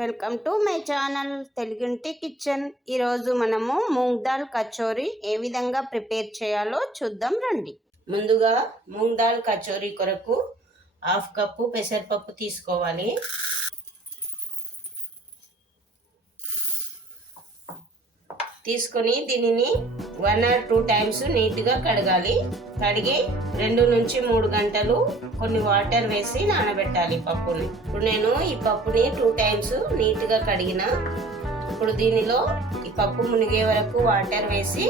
Welcome to my channel తెలుగింటి kitchen. ఈరోజు మనము మూంగ్ దాల్ కచోరీ ఏ విధంగా ప్రిపేర్ చేయాలో చూద్దాం రండి. ముందుగా మూంగ్ దాల్ కచోరీ కొరకు 1/2 కప్పు పెసరపప్పు తీసుకోవాలి. తీసుకొని దీనిని 1 or 2 times నీట్గా కడగాలి. కడిగి 2 నుంచి 3 గంటలు కొన్ని వాటర్ వేసి నానబెట్టాలి పప్పుని. ఇప్పుడు నేను ఈ పప్పుని 2 times నీట్గా కడిగిన. ఇప్పుడు దీనిలో ఈ పప్పు మునిగే వరకు వాటర్ వేసి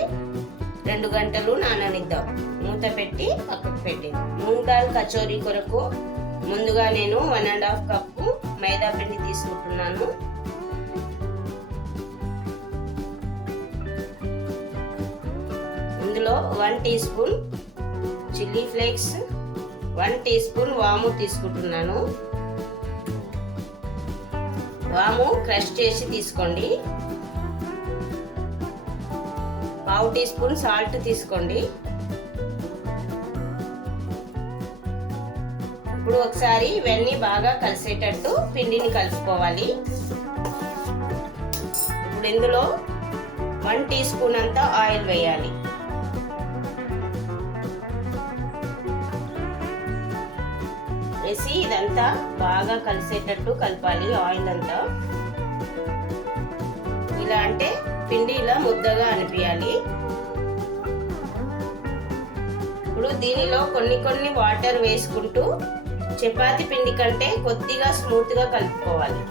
2 గంటలు నాననిద్దాం. మూత పెట్టి పక్కకు పెట్టి మూంగ్ దాల్ కచోరీ కొరకు ముందుగా నేను 1.5 కప్పు మైదా పిండి తీసుకుంటున్నాను. ఇందులో 1 teaspoon chilli flakes, 1 teaspoon వాము తీసుకుంటున్నాను. వాము క్రష్ చేసి తీసుకోండి. 1/2 టీ స్పూన్ సాల్ట్ తీసుకోండి. ఇప్పుడు ఒకసారి ఇవన్నీ బాగా కలిసేటట్టు పిండిని కలుపుకోవాలి. ఇప్పుడు ఇందులో 1 టీ స్పూన్ అంతా ఆయిల్ వేయాలి. వేసి ఇదంతా బాగా కలిసేటట్టు కలపాలి. ఆయిల్ అంతా ఇలా అంటే పిండి ఇలా ముద్దగా అనిపించాలి. ఇప్పుడు దీనిలో కొన్ని వాటర్ వేసుకుంటూ చపాతి పిండి కంటే కొద్దిగా స్మూత్ గా కలుపుకోవాలి.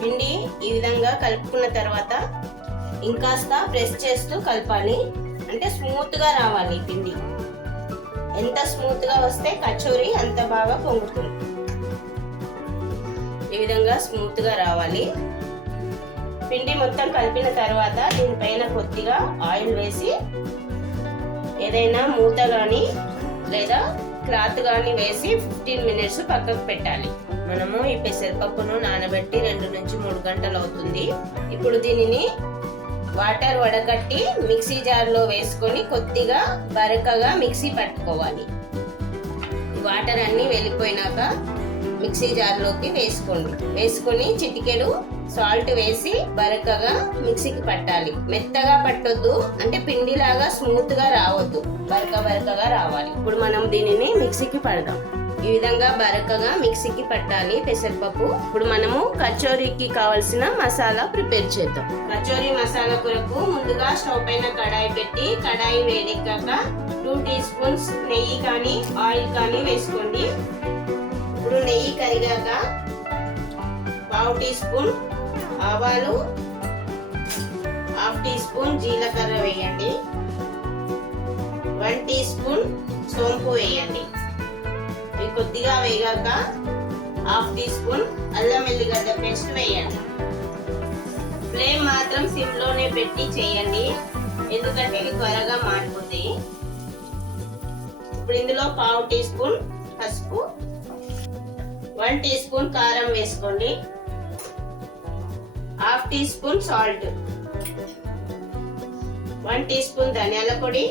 పిండి ఈ విధంగా కలుపుకున్న తర్వాత ఇంకాస్త ప్రెస్ చేస్తూ కలపాలి. అంటే స్మూత్ గా రావాలి పిండి. ఎంత స్మూత్ గా వస్తే కచోరీ అంత బాగా పొంగుతుంది. ఈ విధంగా స్మూత్ గా రావాలి. పిండి మొత్తం కలిపిన తర్వాత దీనిపైన కొద్దిగా ఆయిల్ వేసి ఏదైనా మూత గాని లేదా క్లాత్ గాని వేసి 15 minutes పక్కకు పెట్టాలి. మనము ఈ పెసరపప్పును నానబెట్టి 2 నుంచి 3 గంటలు అవుతుంది. ఇప్పుడు దీనిని వాటర్ వడకట్టి మిక్సీ జార్లో వేసుకొని కొద్దిగా బరకగా మిక్సీ పట్టుకోవాలి. వాటర్ అన్ని వెళ్ళిపోయినాక మిక్సీ జార్లోకి వేసుకొని చిటికెడు సాల్ట్ వేసి బరకగా మిక్సీకి పట్టాలి. మెత్తగా పట్టొద్దు, అంటే పిండిలాగా స్మూత్ గా రావద్దు, బరకగా రావాలి. ఇప్పుడు మనం దీనిని మిక్సీకి పడదాం. ఈ విధంగా బరకగా మిక్సీకి పట్టాలి పెసరపప్పు. ఇప్పుడు మనము కచోరీకి కావలసిన మసాలా ప్రిపేర్ చేద్దాం. కచోరీ మసాలా కొరకు ముందుగా స్టవ్ పైన కడాయి పెట్టి కడాయి వేడెక్కాక 2 టీ స్పూన్స్ నెయ్యి కానీ ఆయిల్ కానీ వేసుకోండి. ఇప్పుడు నెయ్యి కరిగాక 1/2 టీ స్పూన్ ఆవాలు, 1/2 టీ స్పూన్ జీలకర్ర వేయండి. 1 టీ స్పూన్ సోంపు వేయండి. ఇవి కొద్దిగా వేగాక 1/2 టీ స్పూన్ అల్లం వెల్లిగడ్డ పేస్ట్ వేయండి. ఫ్లేమ్ మాత్రం సిమ్ లోనే పెట్టి చేయండి, ఎందుకంటే ఇవి త్వరగా మాడిపోతాయి. ఇప్పుడు ఇందులో 1/2 టీ స్పూన్ పసుపు, 1 టీ స్పూన్ కారం వేసుకోండి. 1/2 teaspoon salt, 1 teaspoon ధనియాల పొడి,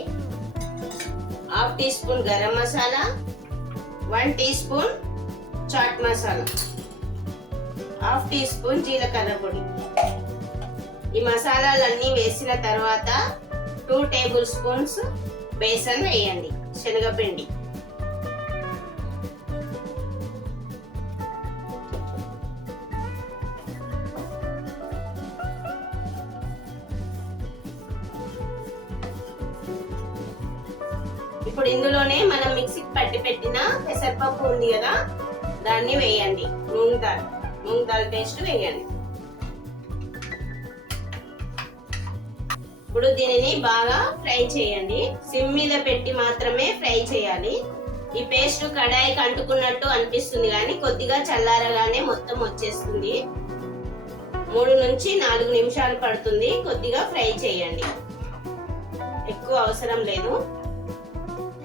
1/2 teaspoon garam masala, 1 teaspoon chaat masala, 1/2 teaspoon జీలకర్ర పొడి. ఈ మసాలాలన్నీ వేసిన తర్వాత 2 టేబుల్ స్పూన్స్ బేసన్ వేయండి, శనగపిండి. ఇప్పుడు ఇందులోనే మనం మిక్సీకి పట్టి పెట్టిన పెసరపప్పు ఉంది కదా, దాన్ని వేయండి. మూంగ్ దాల్ పేస్ట్ వేయండి. ఇప్పుడు దీనిని బాగా ఫ్రై చేయండి. సిమ్ మీద పెట్టి మాత్రమే ఫ్రై చేయాలి. ఈ పేస్ట్ కడాయికి అంటుకున్నట్టు అనిపిస్తుంది కానీ కొద్దిగా చల్లారగానే మొత్తం వచ్చేస్తుంది. 3 నుంచి 4 నిమిషాలు పడుతుంది. కొద్దిగా ఫ్రై చేయండి, ఎక్కువ అవసరం లేదు.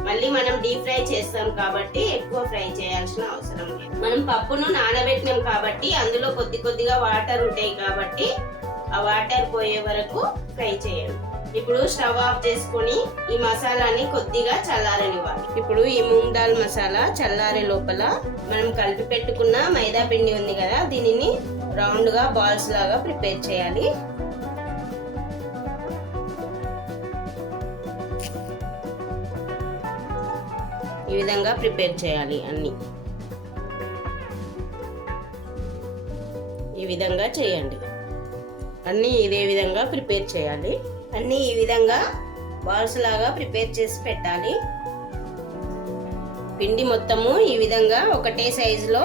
మళ్ళీ మనం డీప్ ఫ్రై చేస్తాం కాబట్టి ఎక్కువ ఫ్రై చేయాల్సిన అవసరం లేదు. మనం పప్పును నానబెట్టినాం కాబట్టి అందులో కొద్దిగా వాటర్ ఉంటాయి కాబట్టి ఆ వాటర్ పోయే వరకు ఫ్రై చేయండి. ఇప్పుడు స్టవ్ ఆఫ్ చేసుకొని ఈ మసాలాని కొద్దిగా చల్లారనివ్వాలి. ఇప్పుడు ఈ మూంగ్ దాల్ మసాలా చల్లారే లోపల మనం కలిపి పెట్టుకున్న మైదా పిండి ఉంది కదా, దీనిని రౌండ్ గా బాల్స్ లాగా ప్రిపేర్ చేయాలి. ఈ విధంగా ప్రిపేర్ చేయాలి. ఈ విధంగా చేయండి. అన్నీ ఇదే విధంగా ప్రిపేర్ చేయాలి. అన్నీ ఈ విధంగా బాల్స్ లాగా ప్రిపేర్ చేసి పెట్టాలి. పిండి మొత్తము ఈ విధంగా ఒకటే సైజులో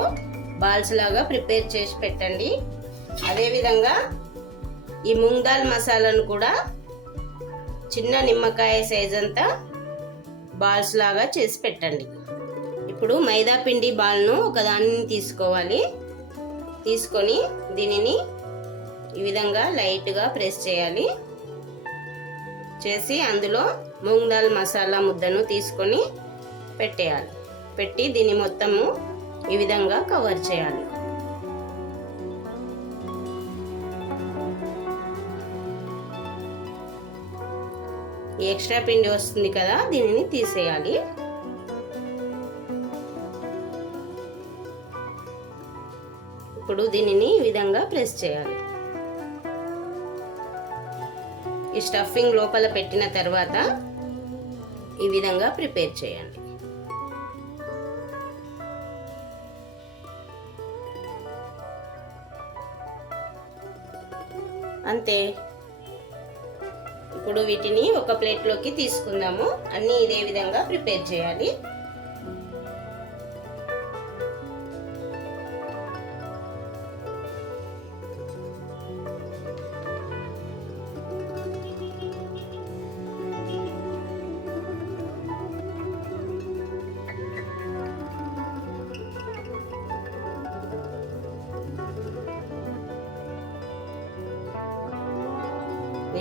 బాల్స్ లాగా ప్రిపేర్ చేసి పెట్టండి. అదేవిధంగా ఈ మూంగ్ దాల్ మసాలాను కూడా చిన్న నిమ్మకాయ సైజ్ అంతా బాల్స్ లాగా చేసి పెట్టండి. ఇప్పుడు మైదా పిండి బాల్ను ఒకదాన్ని తీసుకోవాలి. తీసుకొని దీనిని ఈ విధంగా లైట్గా ప్రెస్ చేయాలి. చేసి అందులో మూంగ్ దాల్ మసాలా ముద్దను తీసుకొని పెట్టేయాలి. పెట్టి దీన్ని మొత్తము ఈ విధంగా కవర్ చేయాలి. ఈ ఎక్స్ట్రా పిండి వస్తుంది కదా, దీనిని తీసేయాలి. ఇప్పుడు దీనిని ఈ విధంగా ప్రెస్ చేయాలి. ఈ స్టఫింగ్ లోపల పెట్టిన తర్వాత ఈ విధంగా ప్రిపేర్ చేయండి. అంతే. ఇప్పుడు వీటిని ఒక ప్లేట్లోకి తీసుకుందాము. అన్నీ ఇదే విధంగా ప్రిపేర్ చేయాలి.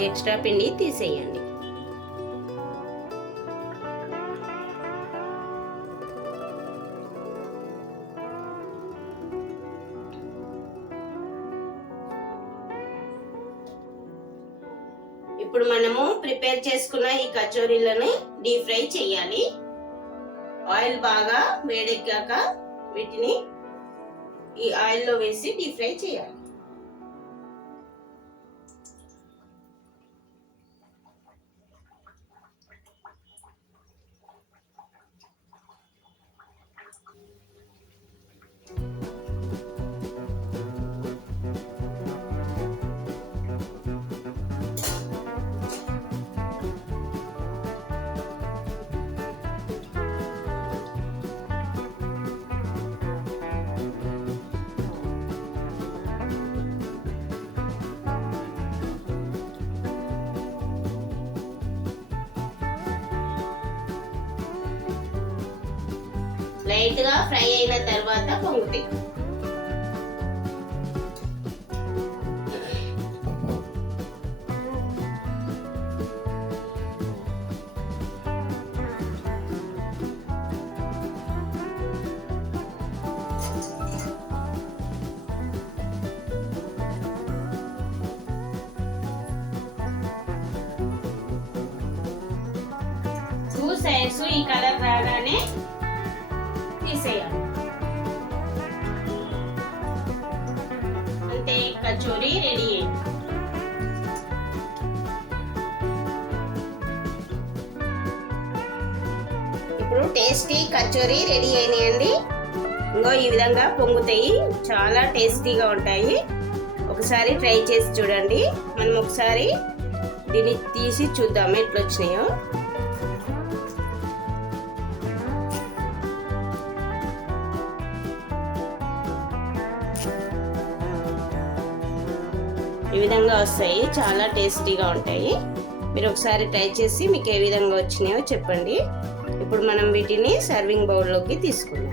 ఎక్స్ట్రా పిండి తీసేయండి. ఇప్పుడు మనము ప్రిపేర్ చేసుకున్న ఈ కచోరీలను డీప్ ఫ్రై చేయాలి. ఆయిల్ బాగా వేడెక్కాక వీటిని ఈ ఆయిల్లో వేసి డీప్ ఫ్రై చేయాలి. లైట్ గా ఫ్రై అయిన తర్వాత పొంగుతాయి. టూ సైడ్స్ ఈ కలర్ రాగానే తీసేయాలి. అంతే, కచోరీ రెడీ అయింది. ఇప్పుడు టేస్టీ కచోరీ రెడీ అయినాయండి. ఇంకో ఈ విధంగా పొంగుతాయి, చాలా టేస్టీగా ఉంటాయి. ఒకసారి ట్రై చేసి చూడండి. మనం ఒకసారి దీన్ని తీసి చూద్దాం ఎట్లా వచ్చినాయో. ఈ విధంగా వస్తాయి, చాలా టేస్టీగా ఉంటాయి. మీరు ఒకసారి ట్రై చేసి మీకు ఏ విధంగా వచ్చినాయో చెప్పండి. ఇప్పుడు మనం వీటిని సర్వింగ్ బౌల్లోకి తీసుకుందాం.